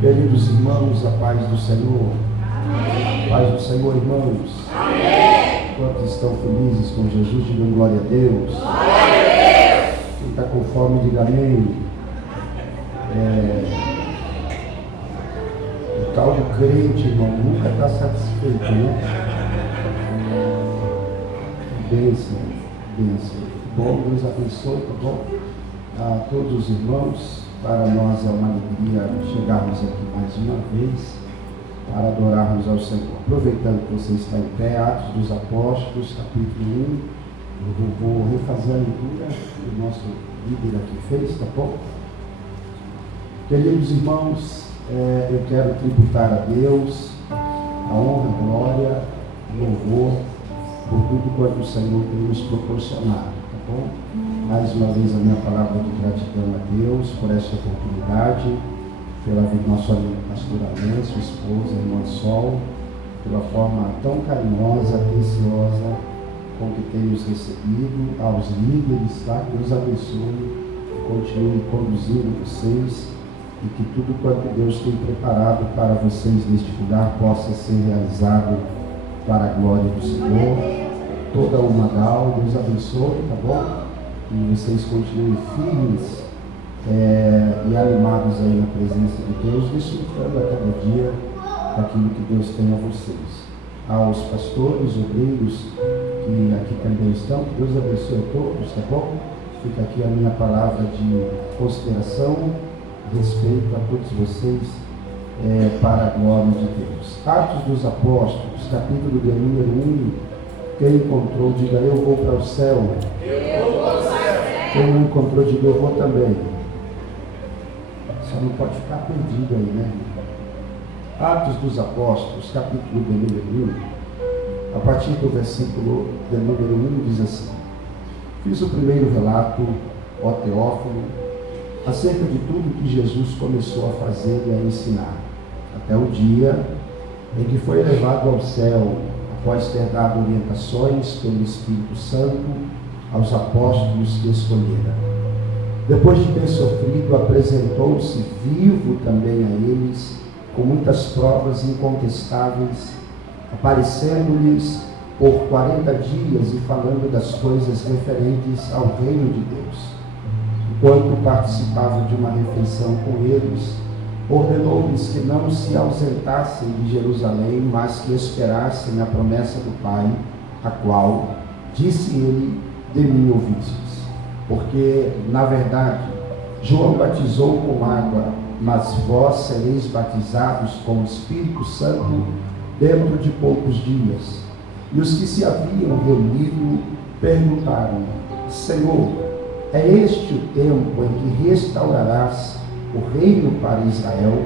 Queridos irmãos, a paz do Senhor. Amém. Paz do Senhor, irmãos. Amém. Quantos estão felizes com Jesus, digam glória a Deus. Glória a Deus. Quem está com fome, diga amém. O tal do crente, irmão, nunca está satisfeito, né? Bênção, bênção. Bom, Deus abençoe, tá bom? A todos os irmãos, para nós é uma alegria chegarmos aqui mais uma vez para adorarmos ao Senhor. Aproveitando que você está em pé, Atos dos Apóstolos, capítulo 1, eu vou refazer a leitura que o nosso líder aqui fez, tá bom? Queridos irmãos, eu quero tributar a Deus a honra, a glória, o louvor por tudo quanto o Senhor tem nos proporcionado, tá bom? Mais uma vez a minha palavra de gratidão a Deus por esta oportunidade, pela vida do nosso amigo pastor Alain, sua esposa, irmã Sol, pela forma tão carinhosa, atenciosa com que tem nos recebido, aos líderes, tá? Deus abençoe, continue conduzindo vocês e que tudo quanto Deus tem preparado para vocês neste lugar possa ser realizado para a glória do Senhor. Toda uma Umadal, Deus abençoe, tá bom? E vocês continuem firmes e animados aí na presença de Deus, desfrutando a cada dia daquilo que Deus tem a vocês. Aos pastores, obreiros que aqui também estão, que Deus abençoe a todos, tá bom? Fica aqui a minha palavra de consideração, respeito a todos vocês, para a glória de Deus. Atos dos Apóstolos, capítulo de número 1. Quem encontrou, diga eu vou para o céu. Eu vou para o céu. Quem não encontrou, diga eu vou também. Só não pode ficar perdido aí, né? Atos dos Apóstolos, capítulo de número 1, a partir do versículo de número 1, diz assim: fiz o primeiro relato, ó Teófilo, acerca de tudo que Jesus começou a fazer e a ensinar, até o dia em que foi elevado ao céu, após ter dado orientações pelo Espírito Santo aos apóstolos que escolhera. Depois de ter sofrido, apresentou-se vivo também a eles, com muitas provas incontestáveis, aparecendo-lhes por 40 dias e falando das coisas referentes ao reino de Deus. Enquanto participava de uma refeição com eles, ordenou-lhes que não se ausentassem de Jerusalém, mas que esperassem a promessa do Pai, a qual, disse ele, de mim ouvistes. Porque, na verdade, João batizou com água, mas vós sereis batizados com o Espírito Santo dentro de poucos dias. E os que se haviam reunido perguntaram: Senhor, é este o tempo em que restaurarás o reino para Israel?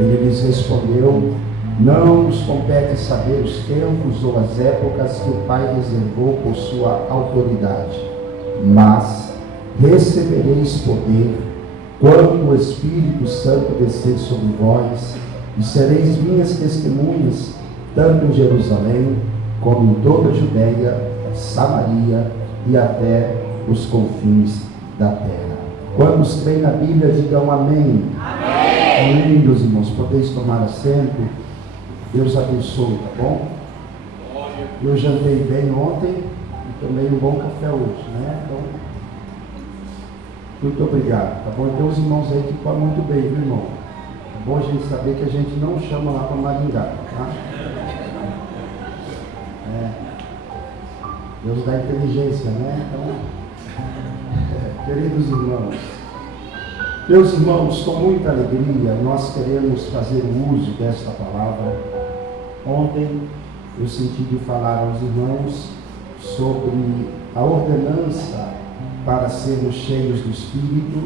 Ele lhes respondeu: não nos compete saber os tempos ou as épocas que o Pai reservou por sua autoridade, mas recebereis poder quando o Espírito Santo descer sobre vós, e sereis minhas testemunhas, tanto em Jerusalém, como em toda a Judeia, Samaria e até os confins da terra. Quantos creem na Bíblia, digam amém. Amém. Amém, meus irmãos. Podeis tomar assento. Deus abençoe, tá bom? Eu jantei bem ontem e tomei um bom café hoje, né? Então, muito obrigado, tá bom? E tem uns irmãos aí que comem muito bem, viu, irmão? É bom a gente saber que a gente não chama lá para Maringá, tá? Deus dá inteligência, né? Então, queridos irmãos, meus irmãos, com muita alegria, nós queremos fazer uso desta palavra. Ontem eu senti de falar aos irmãos sobre a ordenança para sermos cheios do Espírito.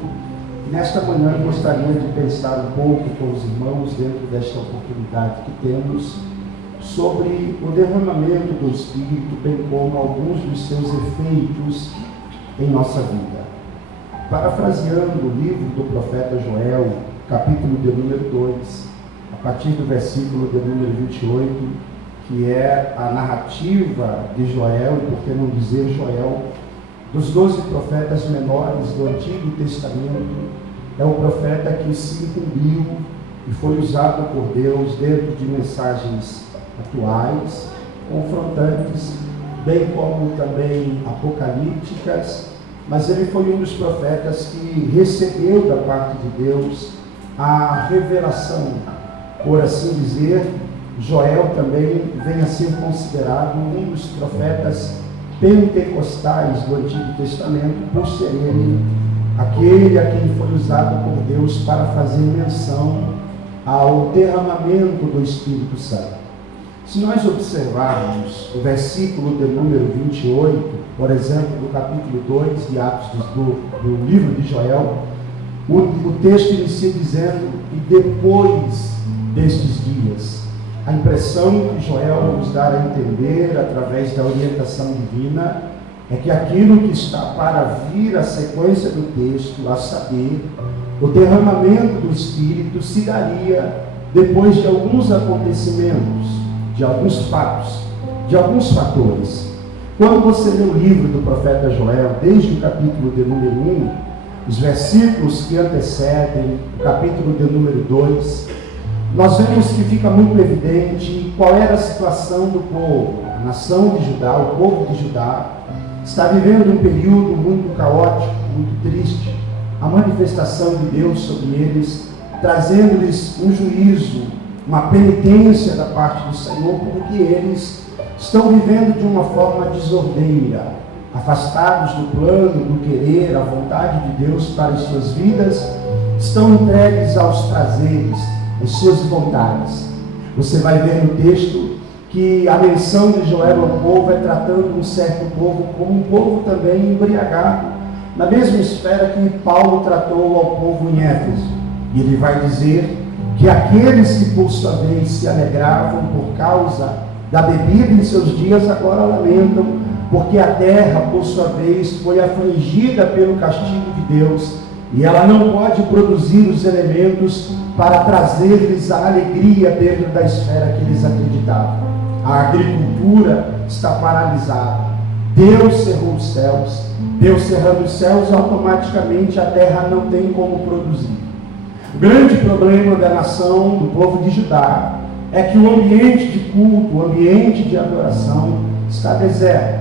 Nesta manhã eu gostaria de pensar um pouco com os irmãos, dentro desta oportunidade que temos, sobre o derramamento do Espírito, bem como alguns dos seus efeitos em nossa vida. Parafraseando o livro do profeta Joel, capítulo de número 2, a partir do versículo de número 28, que é a narrativa de Joel, e por que não dizer Joel, dos 12 profetas menores do Antigo Testamento, é o profeta que se incumbiu e foi usado por Deus dentro de mensagens atuais, confrontantes, bem como também apocalípticas, mas ele foi um dos profetas que recebeu da parte de Deus a revelação, por assim dizer. Joel também vem a ser considerado um dos profetas pentecostais do Antigo Testamento, por ser ele aquele a quem foi usado por Deus para fazer menção ao derramamento do Espírito Santo. Se nós observarmos o versículo de número 28, por exemplo, do capítulo 2 de Atos do livro de Joel, o texto inicia dizendo: e depois destes dias. A impressão que Joel nos dá a entender, através da orientação divina, é que aquilo que está para vir, a sequência do texto, a saber, o derramamento do Espírito, se daria depois de alguns acontecimentos, de alguns fatos, de alguns fatores. Quando você lê o livro do profeta Joel, desde o capítulo de número 1, os versículos que antecedem o capítulo de número 2, nós vemos que fica muito evidente qual era a situação do povo. A nação de Judá, o povo de Judá, está vivendo um período muito caótico, muito triste. A manifestação de Deus sobre eles, trazendo-lhes um juízo, uma penitência da parte do Senhor, porque eles estão vivendo de uma forma desordeira, afastados do plano, do querer, a vontade de Deus para as suas vidas, estão entregues aos prazeres, às suas vontades. Você vai ver no texto que a menção de Joel ao povo é tratando um certo povo como um povo também embriagado, na mesma esfera que Paulo tratou ao povo em Éfeso. E ele vai dizer que aqueles que por sua vez se alegravam por causa da bebida em seus dias, agora lamentam, porque a terra por sua vez foi afligida pelo castigo de Deus, e ela não pode produzir os elementos para trazer-lhes a alegria dentro da esfera que eles acreditavam. A agricultura está paralisada. Deus cerrou os céus. Deus cerrando os céus, automaticamente a terra não tem como produzir. O grande problema da nação, do povo de Judá, é que o ambiente de culto, o ambiente de adoração está deserto.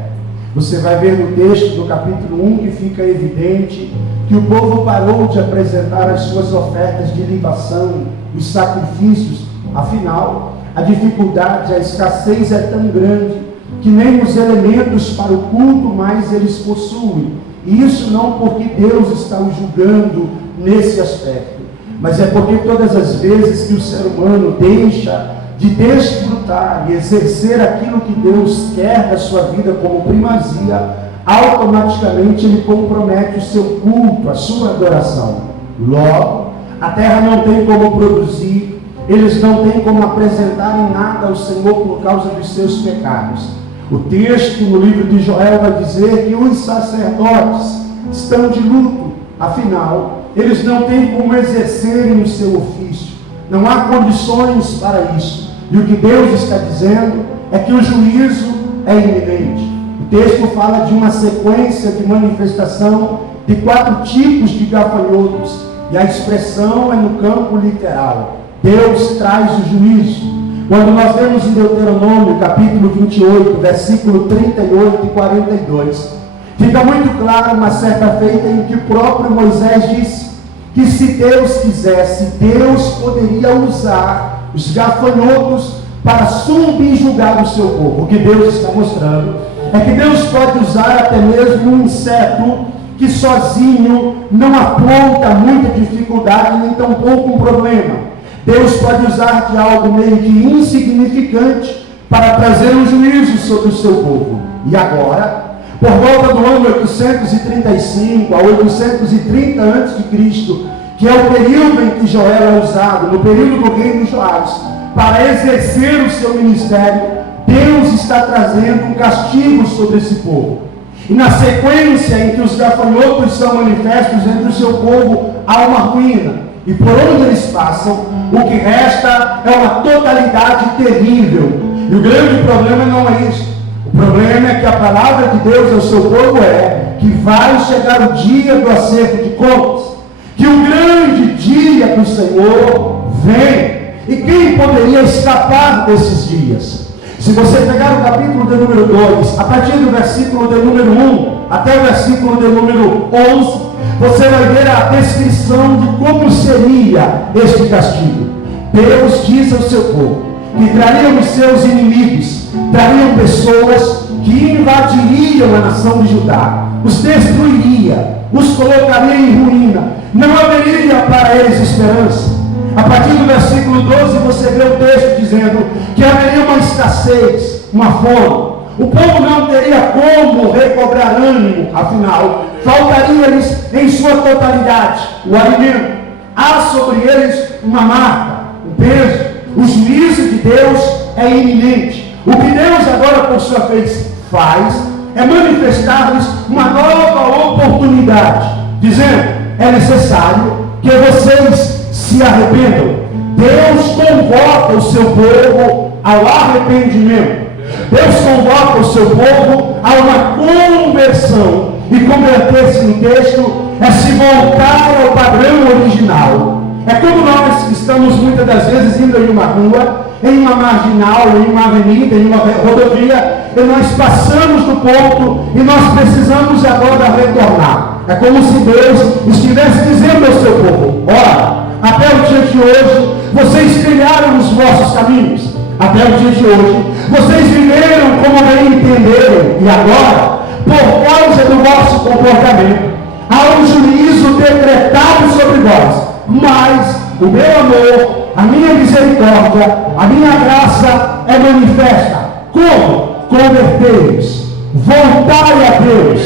Você vai ver no texto do capítulo 1 que fica evidente que o povo parou de apresentar as suas ofertas de libação, os sacrifícios. Afinal, a dificuldade, a escassez é tão grande que nem os elementos para o culto mais eles possuem. E isso não porque Deus está o julgando nesse aspecto, mas é porque todas as vezes que o ser humano deixa de desfrutar e exercer aquilo que Deus quer da sua vida como primazia, automaticamente ele compromete o seu culto, a sua adoração. Logo, a terra não tem como produzir, eles não têm como apresentar em nada ao Senhor por causa dos seus pecados. O texto no livro de Joel vai dizer que os sacerdotes estão de luto, afinal, eles não têm como exercerem o seu ofício, não há condições para isso. E o que Deus está dizendo é que o juízo é iminente. O texto fala de uma sequência de manifestação de 4 tipos de gafanhotos, e a expressão é no campo literal. Deus traz o juízo. Quando nós vemos em Deuteronômio, capítulo 28, versículo 38 e 42, fica muito claro uma certa feita em que o próprio Moisés disse que se Deus quisesse, Deus poderia usar os gafanhotos para subjugar o seu povo. O que Deus está mostrando é que Deus pode usar até mesmo um inseto que sozinho não aponta muita dificuldade, nem tampouco um problema. Deus pode usar de algo meio que insignificante para trazer um juízo sobre o seu povo. E agora, por volta do ano 835 a 830 a.C., que é o período em que Joel é usado, no período do reino de Joás, para exercer o seu ministério, Deus está trazendo um castigo sobre esse povo. E na sequência em que os gafanhotos são manifestos entre o seu povo, há uma ruína. E por onde eles passam, o que resta é uma totalidade terrível. E o grande problema não é isso. O problema é que a palavra de Deus ao seu povo é que vai chegar o dia do acerto de contas. Que o grande dia do Senhor vem. E quem poderia escapar desses dias? Se você pegar o capítulo de número 2, a partir do versículo de número 1 até o versículo de número 11, você vai ver a descrição de como seria este castigo. Deus diz ao seu povo que trariam os seus inimigos, trariam pessoas que invadiriam a nação de Judá, os destruiria, os colocaria em ruína, não haveria para eles esperança. A partir do versículo 12 você vê o texto dizendo que haveria uma escassez, uma fome. O povo não teria como recobrar ânimo, afinal, faltaria-lhes em sua totalidade o alimento. Há sobre eles uma marca, um peso. O juízo de Deus é iminente. O que Deus agora, por sua vez, faz é manifestar-lhes uma nova oportunidade, dizendo: é necessário que vocês se arrependam. Deus convoca o seu povo ao arrependimento. Deus convoca o seu povo a uma conversão. E converter-se no texto é se voltar ao padrão original. É como nós estamos muitas das vezes indo em uma rua, em uma marginal, em uma avenida, em uma rodovia, e nós passamos do ponto e nós precisamos agora retornar. É como se Deus estivesse dizendo ao seu povo: olha, até o dia de hoje vocês trilharam os vossos caminhos, até o dia de hoje vocês viveram como bem entenderam, e agora, por causa do vosso comportamento, há um juízo decretado sobre vós, mas o meu amor, a minha misericórdia, a minha graça é manifesta. Como? Convertei-vos, voltai a Deus,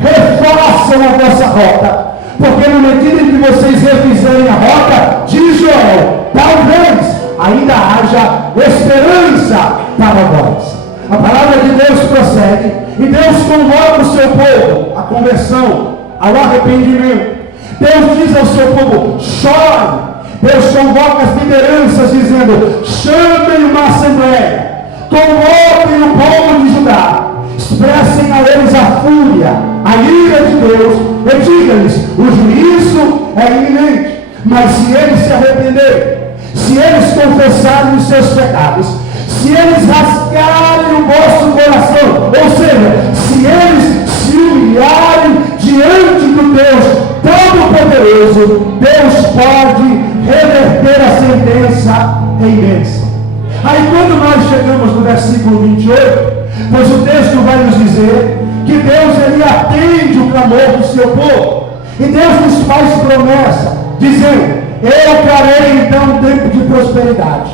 refaçam a vossa rota, porque na medida em que vocês refizerem a rota, diz Joel, talvez ainda haja esperança para vós. A palavra de Deus prossegue, e Deus convoca o seu povo à conversão, ao arrependimento. Deus diz ao seu povo: chore. Deus convoca as lideranças dizendo: chamem uma assembleia, convoquem o povo de Judá, expressem a eles a fúria, a ira de Deus, e digam-lhes: o juízo é iminente. Mas se eles se arrependerem, se eles confessarem os seus pecados, se eles rasgarem o vosso coração, ou seja, se eles se humilharem diante do Deus Todo-Poderoso, Deus pode reverter a sentença em bênção. Aí quando nós chegamos no versículo 28, pois o texto vai nos dizer que Deus ele atende o clamor do seu povo, e Deus nos faz promessa, dizendo: eu trarei então um tempo de prosperidade,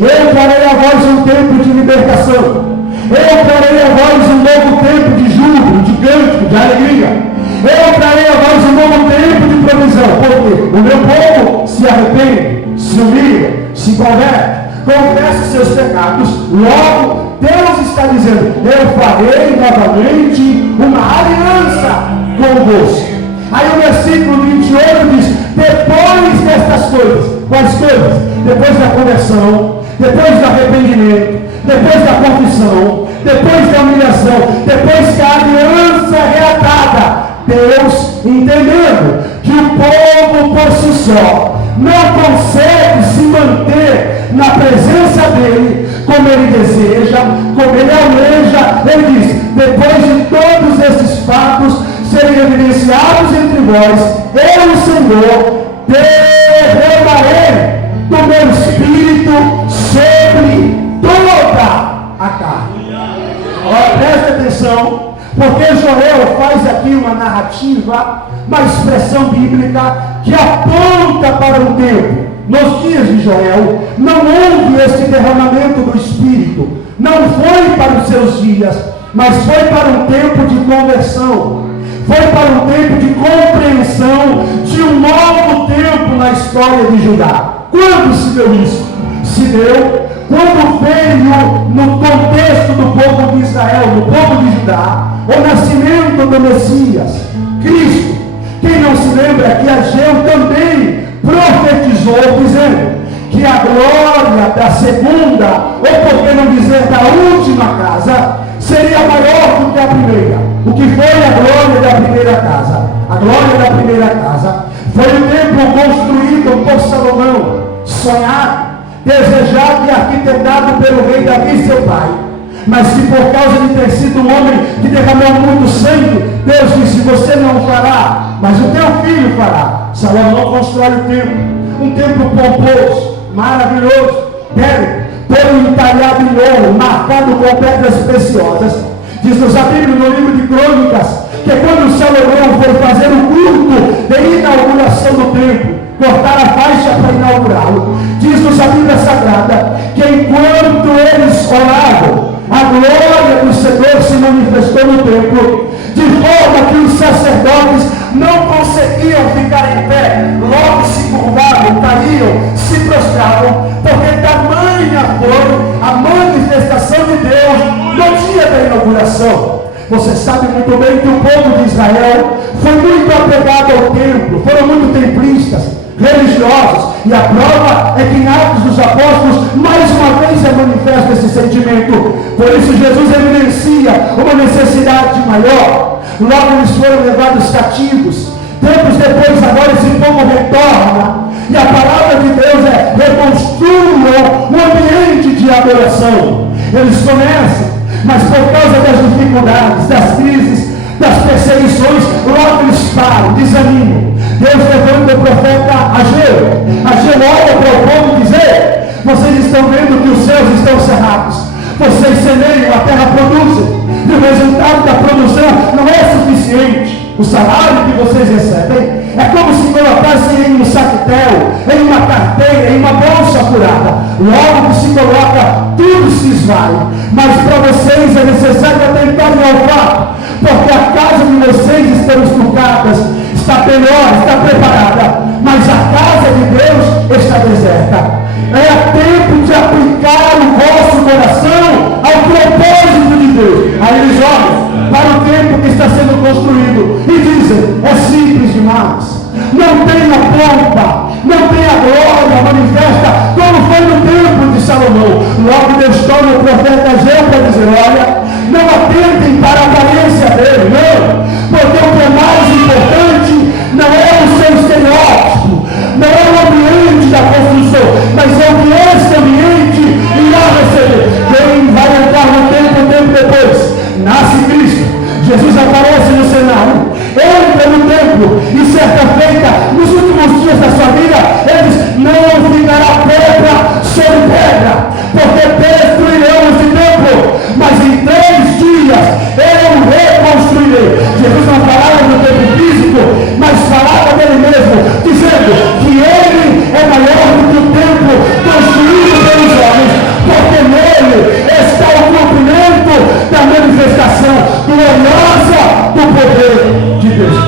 eu trarei a vós um tempo de libertação, eu trarei a vós um novo tempo de júbilo, de cântico, de alegria. Eu trarei a vós um novo tempo de provisão, porque o meu povo se arrepende, se humilha, se converte, confessa seus pecados. Logo, Deus está dizendo: eu farei novamente uma aliança convosco. Aí o versículo 28 diz: depois destas coisas, quais coisas? Depois da conversão, depois do arrependimento, depois da confissão, depois da humilhação, depois que a aliança é reatada, Deus, entendendo que o povo por si só não consegue se manter na presença dele como ele deseja, como ele almeja, ele diz: depois de todos esses fatos serem evidenciados entre vós, eu, o Senhor, derramarei do meu espírito sobre toda a carne. Agora preste atenção, porque Joel faz aqui uma narrativa, uma expressão bíblica que aponta para um tempo. Nos dias de Joel não houve esse derramamento do Espírito, não foi para os seus dias, mas foi para um tempo de conversão, foi para um tempo de compreensão de um novo tempo na história de Judá. Quando se deu isso? Se deu quando veio no contexto do povo de Israel, do povo de Judá, o nascimento do Messias, Cristo. Quem não se lembra que Ageu também profetizou, dizendo que a glória da segunda, ou por que não dizer da última casa, seria maior do que a primeira. O que foi a glória da primeira casa? A glória da primeira casa foi o templo construído por Salomão, sonhado, desejado e arquitetado pelo rei Davi, seu pai. Mas que por causa de ter sido um homem que derramou muito sangue, Deus disse: você não fará, mas o teu filho fará. Salomão constrói o templo, um templo pomposo, maravilhoso, belo, todo entalhado em ouro, marcado com pedras preciosas. Diz-nos a Bíblia no livro de Crônicas, que quando Salomão foi fazer o culto de inauguração do templo, cortar a faixa para inaugurá-lo, diz-nos a Bíblia Sagrada, que enquanto eles oravam, a glória do Senhor se manifestou no templo, de forma que os sacerdotes não conseguiam ficar em pé, logo se curvavam, caíam, se prostravam, porque tamanha foi a manifestação de Deus no dia da inauguração. Você sabe muito bem que o povo de Israel foi muito apegado ao templo, foram muito templistas, religiosos, e a prova é que em Atos dos Apóstolos mais uma vez é manifesto esse sentimento. Por isso Jesus evidencia uma necessidade maior. Logo eles foram levados cativos. Tempos depois, agora esse povo retorna, e a palavra de Deus é: reconstruam o ambiente de adoração. Eles começam, mas por causa das dificuldades, das crises, das perseguições, logo eles param, desanimam. Deus levanta o profeta Ageu. Ageu olha para o povo e diz: vocês estão vendo que os céus estão cerrados, vocês semeiam, a terra produz, e o resultado da produção não é suficiente. O salário que vocês recebem é como se colocassem em um saquetel, em uma carteira, em uma bolsa furada. Logo que se coloca, tudo se esvai. Mas para vocês é necessário atentarem ao fato, porque a casa de vocês está estruturada, está melhor, está preparada, mas a casa de Deus está deserta. É tempo de aplicar o vosso coração ao propósito de Deus. Aí eles olham para o templo que está sendo construído e dizem: é simples demais, não tem a pompa, não tem a glória manifesta como foi no templo de Salomão. Logo Deus toma o profeta Ageu para dizer: olha, não atentem para a aparência dele, não, porque o que é mais importante não é o seu estereótipo, não é o ambiente da construção, mas é o que esse ambiente irá receber. Quem vai entrar no templo um tempo depois? Nasce Cristo, Jesus aparece no cenário, entra no templo, e certa feita, nos últimos dias da sua vida, ele diz: não ficará pedra sobre pedra, porque destruiremos o templo, mas em 3 dias eu reconstruirei. Jesus não falava do templo físico, mas falava dele mesmo, dizendo que ele é maior do que o templo construído pelos homens, porque nele está o cumprimento da manifestação gloriosa do poder de Deus.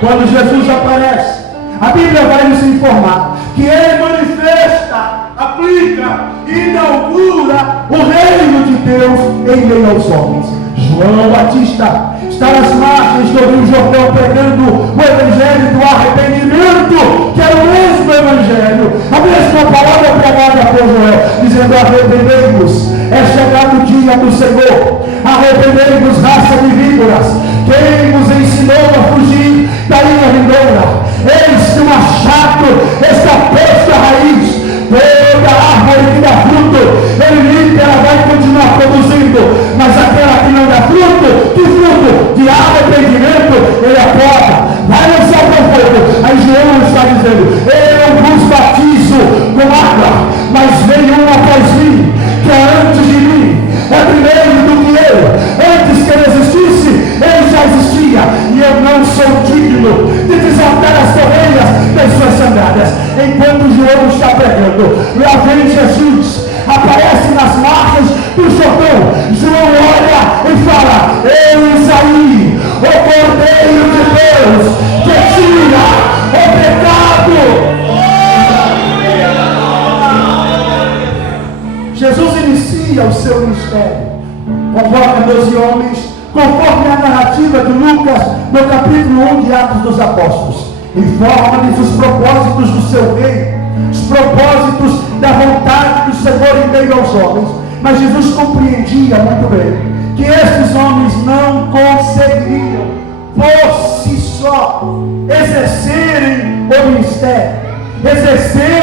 Quando Jesus aparece, a Bíblia vai nos informar que ele manifesta, aplica, inaugura o reino de Deus em meio aos homens. João Batista está nas margens do Rio Jordão pregando o evangelho do arrependimento, que era o mesmo evangelho, a mesma palavra pregada por Joel, dizendo: arrependei-vos, é chegado o dia do Senhor, arrependei-vos, raça de víboras, quem vos ensinou a fugir da ilha vindoura? Eis que o machado está posto à raiz. Toda árvore que dá fruto, ele limpa, ela vai continuar produzindo, mas aquela que não dá fruto, que fruto? De arrependimento, ele apoda, vai lançar para o fogo. Aí João está dizendo: eu vos batizo com água, mas vem um após mim, que é antes de mim, é primeiro do que eu. Antes que ele existisse, ele já existia, e eu não sou digno de desatar as correias das suas sandálias. Enquanto João está pregando, lá vem Jesus, aparece nas margens do Jordão. João olha e fala: eis aí o Cordeiro de Deus que tira o pecado. Jesus inicia o seu ministério, convoca 12 homens, conforme a narrativa de Lucas, no capítulo 1 de Atos dos Apóstolos. Informa-lhes os propósitos do seu reino, os propósitos da vontade do Senhor em meio aos homens. Mas Jesus compreendia muito bem que esses homens não conseguiriam por si só exercerem o ministério. exercendo